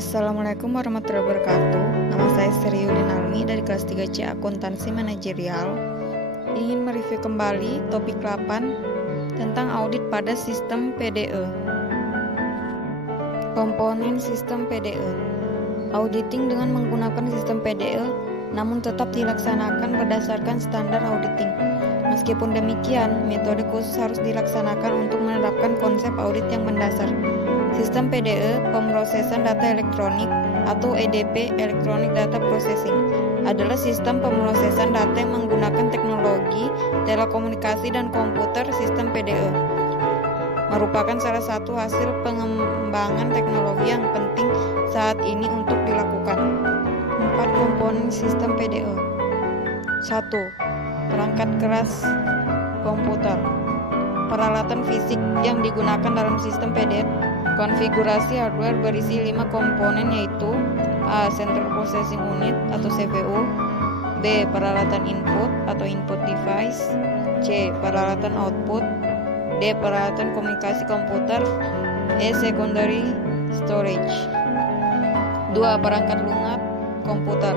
Assalamualaikum warahmatullahi wabarakatuh. Nama saya Sri Yudin Almi dari kelas 3C Akuntansi Manajerial. Ingin mereview kembali topik 8 tentang audit pada sistem PDE. Komponen sistem PDE. Auditing dengan menggunakan sistem PDE namun tetap dilaksanakan berdasarkan standar auditing. Meskipun demikian, metode khusus harus dilaksanakan untuk menerapkan konsep audit yang mendasar. Sistem PDE, pemrosesan data elektronik atau EDP, Electronic Data Processing, adalah sistem pemrosesan data yang menggunakan teknologi telekomunikasi dan komputer. Sistem PDE merupakan salah satu hasil pengembangan teknologi yang penting saat ini untuk dilakukan. 4 komponen sistem PDE. 1. Perangkat keras komputer. Peralatan fisik yang digunakan dalam sistem PDE. Konfigurasi hardware berisi 5 komponen, yaitu A. Central Processing Unit atau CPU, B. Peralatan input atau input device, C. Peralatan output, D. Peralatan komunikasi komputer, E. Secondary storage. 2. Perangkat lunak komputer.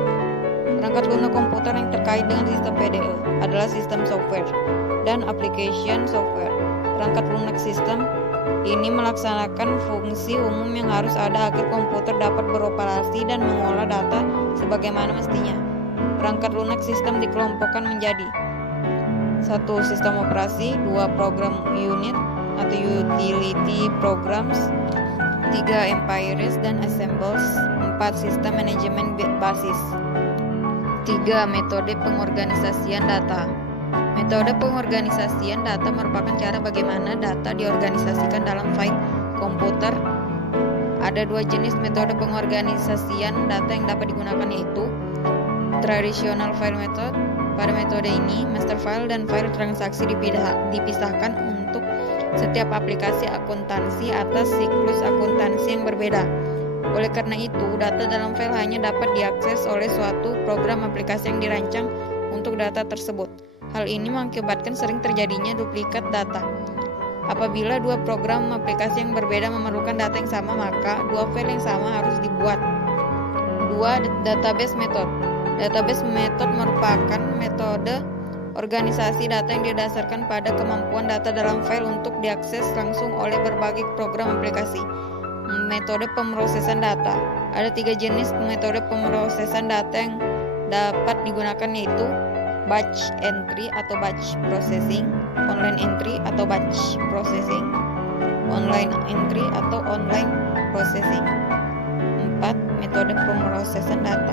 Perangkat lunak komputer yang terkait dengan sistem PDE adalah sistem software dan application software. Perangkat lunak sistem ini melaksanakan fungsi umum yang harus ada agar komputer dapat beroperasi dan mengolah data sebagaimana mestinya. Perangkat lunak sistem dikelompokkan menjadi 1. Sistem operasi, 2. Program unit atau utility programs, 3. Empires dan assembles, 4. Sistem manajemen basis. 3. Metode pengorganisasian data. Metode pengorganisasian data merupakan cara bagaimana data diorganisasikan dalam file komputer. Ada 2 jenis metode pengorganisasian data yang dapat digunakan, yaitu traditional file method. Pada metode ini, master file dan file transaksi dipisahkan untuk setiap aplikasi akuntansi atas siklus akuntansi yang berbeda. Oleh karena itu, data dalam file hanya dapat diakses oleh suatu program aplikasi yang dirancang untuk data tersebut. Hal ini mengakibatkan sering terjadinya duplikat data. Apabila 2 program aplikasi yang berbeda memerlukan data yang sama, maka 2 file yang sama harus dibuat. 2. Database method. Database method merupakan metode organisasi data yang didasarkan pada kemampuan data dalam file untuk diakses langsung oleh berbagai program aplikasi. Metode pemrosesan data. Ada 3 jenis metode pemrosesan data yang dapat digunakan, yaitu batch entry atau batch processing, online entry atau batch processing, online entry atau online processing. 4. Metode pemrosesan data.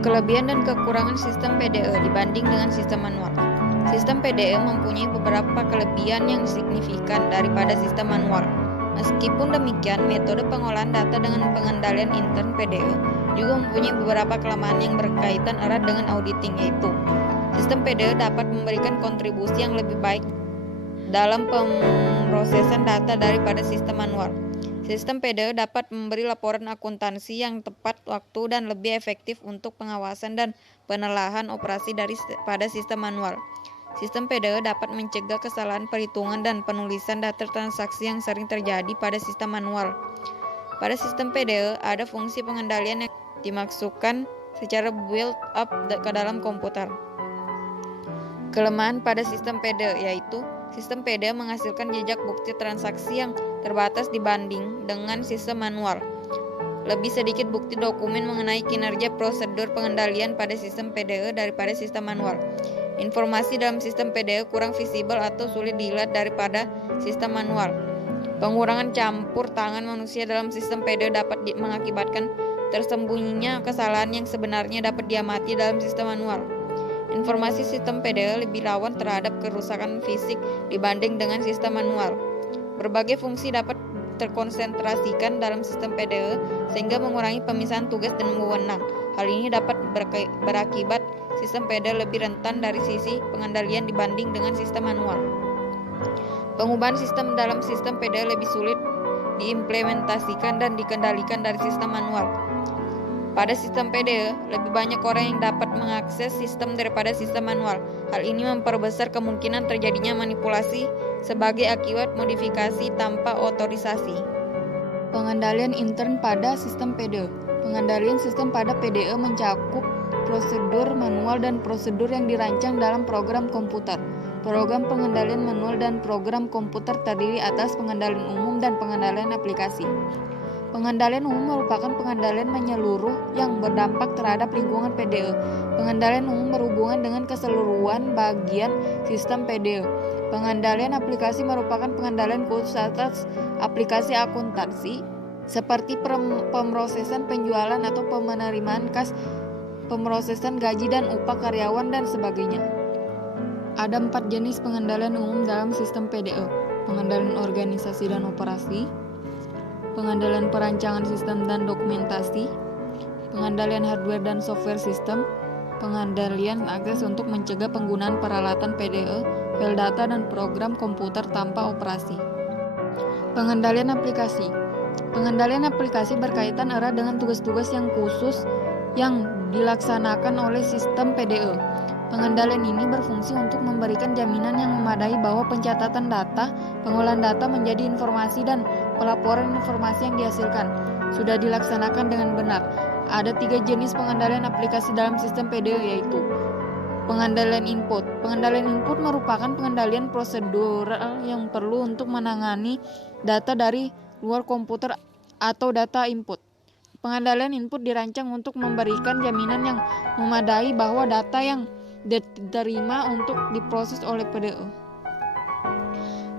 Kelebihan dan kekurangan sistem PDE dibanding dengan sistem manual. Sistem PDE mempunyai beberapa kelebihan yang signifikan daripada sistem manual. Meskipun demikian, metode pengolahan data dengan pengendalian intern PDE juga mempunyai beberapa kelemahan yang berkaitan erat dengan auditing, yaitu sistem PDE dapat memberikan kontribusi yang lebih baik dalam pemrosesan data daripada sistem manual. Sistem PDE dapat memberi laporan akuntansi yang tepat waktu dan lebih efektif untuk pengawasan dan penelahan operasi pada sistem manual. Sistem PDE dapat mencegah kesalahan perhitungan dan penulisan data transaksi yang sering terjadi pada sistem manual. Pada sistem PDE ada fungsi pengendalian yang dimaksudkan secara build up ke dalam komputer. Kelemahan pada sistem PDE yaitu sistem PDE menghasilkan jejak bukti transaksi yang terbatas dibanding dengan sistem manual. Lebih sedikit bukti dokumen mengenai kinerja prosedur pengendalian pada sistem PDE daripada sistem manual. Informasi dalam sistem PDE kurang visible atau sulit dilihat daripada sistem manual. Pengurangan campur tangan manusia dalam sistem PDE dapat mengakibatkan tersembunyinya kesalahan yang sebenarnya dapat diamati dalam sistem manual. Informasi sistem PDE lebih rawan terhadap kerusakan fisik dibanding dengan sistem manual. Berbagai fungsi dapat terkonsentrasikan dalam sistem PDE sehingga mengurangi pemisahan tugas dan wewenang. Hal ini dapat berakibat sistem PDE lebih rentan dari sisi pengendalian dibanding dengan sistem manual. Pengubahan sistem dalam sistem PDE lebih sulit diimplementasikan dan dikendalikan dari sistem manual. Pada sistem PDE, lebih banyak orang yang dapat mengakses sistem daripada sistem manual. Hal ini memperbesar kemungkinan terjadinya manipulasi sebagai akibat modifikasi tanpa otorisasi. Pengendalian intern pada sistem PDE. Pengendalian sistem pada PDE mencakup prosedur manual dan prosedur yang dirancang dalam program komputer. Program pengendalian manual dan program komputer terdiri atas pengendalian umum dan pengendalian aplikasi. Pengendalian umum merupakan pengendalian menyeluruh yang berdampak terhadap lingkungan PDE. Pengendalian umum berhubungan dengan keseluruhan bagian sistem PDE. Pengendalian aplikasi merupakan pengendalian khusus atas aplikasi akuntansi seperti pemrosesan penjualan atau penerimaan kas, pemrosesan gaji dan upah karyawan, dan sebagainya. Ada 4 jenis pengendalian umum dalam sistem PDE. Pengendalian organisasi dan operasi, pengendalian perancangan sistem dan dokumentasi, pengendalian hardware dan software sistem, pengendalian akses untuk mencegah penggunaan peralatan PDE, file data, dan program komputer tanpa operasi. Pengendalian aplikasi. Pengendalian aplikasi berkaitan erat dengan tugas-tugas yang khusus yang dilaksanakan oleh sistem PDE. Pengendalian ini berfungsi untuk memberikan jaminan yang memadai bahwa pencatatan data, pengolahan data menjadi informasi, dan pelaporan informasi yang dihasilkan sudah dilaksanakan dengan benar. Ada 3 jenis pengendalian aplikasi dalam sistem PDE, yaitu pengendalian input. Pengendalian input merupakan pengendalian prosedural yang perlu untuk menangani data dari luar komputer atau data input. Pengendalian input dirancang untuk memberikan jaminan yang memadai bahwa data yang diterima untuk diproses oleh PDE.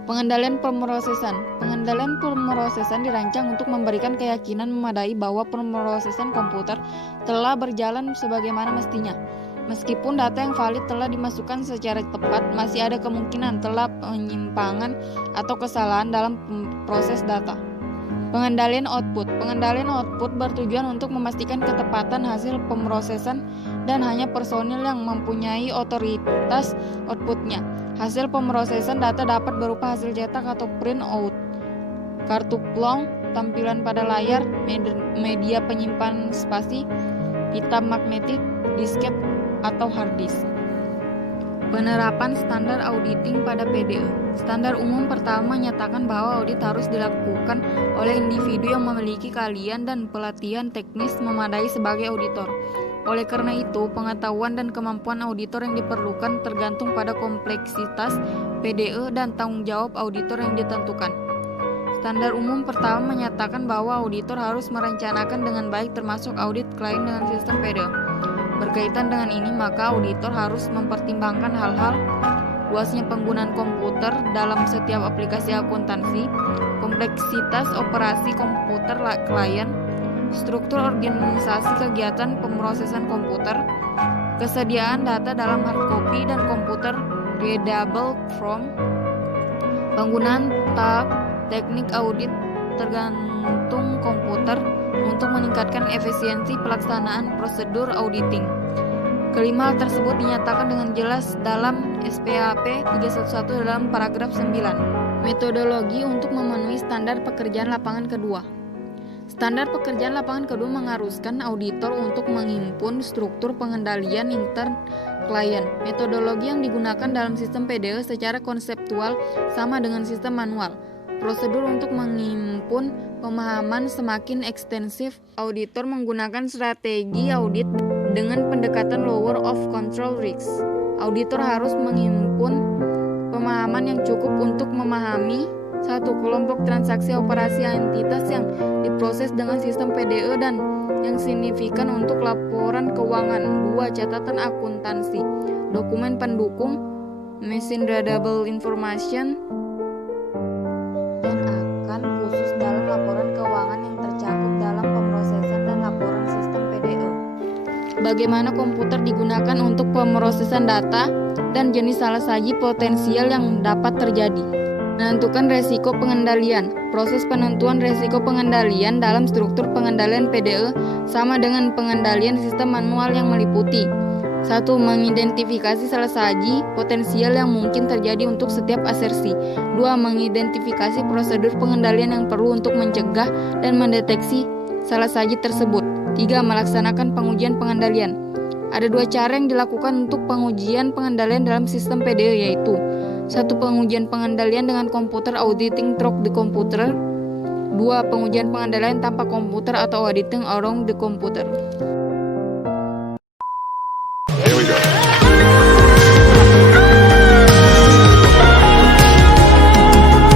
Pengendalian pemrosesan. Pengendalian pemrosesan dirancang untuk memberikan keyakinan memadai bahwa pemrosesan komputer telah berjalan sebagaimana mestinya. Meskipun data yang valid telah dimasukkan secara tepat, masih ada kemungkinan telah penyimpangan atau kesalahan dalam proses data. Pengendalian output. Pengendalian output bertujuan untuk memastikan ketepatan hasil pemrosesan dan hanya personil yang mempunyai otoritas outputnya. Hasil pemrosesan data dapat berupa hasil cetak atau print out, kartu plong, tampilan pada layar, media penyimpan spasi, pita magnetik, disket, atau hard disk. Penerapan standar auditing pada PDE. Standar umum pertama menyatakan bahwa audit harus dilakukan oleh individu yang memiliki keahlian dan pelatihan teknis memadai sebagai auditor. Oleh karena itu, pengetahuan dan kemampuan auditor yang diperlukan tergantung pada kompleksitas PDE dan tanggung jawab auditor yang ditentukan. Standar umum pertama menyatakan bahwa auditor harus merencanakan dengan baik termasuk audit klien dengan sistem PDE. Berkaitan dengan ini, maka auditor harus mempertimbangkan hal-hal luasnya penggunaan komputer dalam setiap aplikasi akuntansi, kompleksitas operasi komputer klien, struktur organisasi kegiatan pemrosesan komputer, kesediaan data dalam hard copy dan komputer readable form, penggunaan teknik audit tergantung komputer untuk meningkatkan efisiensi pelaksanaan prosedur auditing. Kelima, hal tersebut dinyatakan dengan jelas dalam SPAP 311 dalam paragraf 9. Metodologi untuk memenuhi standar pekerjaan lapangan kedua. Standar pekerjaan lapangan kedua mengharuskan auditor untuk menghimpun struktur pengendalian intern klien. Metodologi yang digunakan dalam sistem PDE secara konseptual sama dengan sistem manual. Prosedur untuk menghimpun pemahaman semakin ekstensif. Auditor menggunakan strategi audit dengan pendekatan lower of control risk. Auditor harus menghimpun pemahaman yang cukup untuk memahami 1. Kelompok transaksi operasi entitas yang diproses dengan sistem PDE dan yang signifikan untuk laporan keuangan. 2. Catatan akuntansi, dokumen pendukung, machine readable information, dan akan khusus dalam laporan keuangan yang tercakup dalam pemrosesan dan laporan sistem PDE. Bagaimana komputer digunakan untuk pemrosesan data dan jenis salah-saji potensial yang dapat terjadi. Menentukan resiko pengendalian. Proses penentuan resiko pengendalian dalam struktur pengendalian PDE sama dengan pengendalian sistem manual yang meliputi 1. Mengidentifikasi salah-saji potensial yang mungkin terjadi untuk setiap asersi. 2. Mengidentifikasi prosedur pengendalian yang perlu untuk mencegah dan mendeteksi salah-saji tersebut. 3. Melaksanakan pengujian pengendalian. Ada 2 cara yang dilakukan untuk pengujian pengendalian dalam sistem PDE, yaitu 1. Pengujian pengendalian dengan komputer auditing through the computer. 2. 2. Pengujian pengendalian tanpa komputer atau auditing around the computer.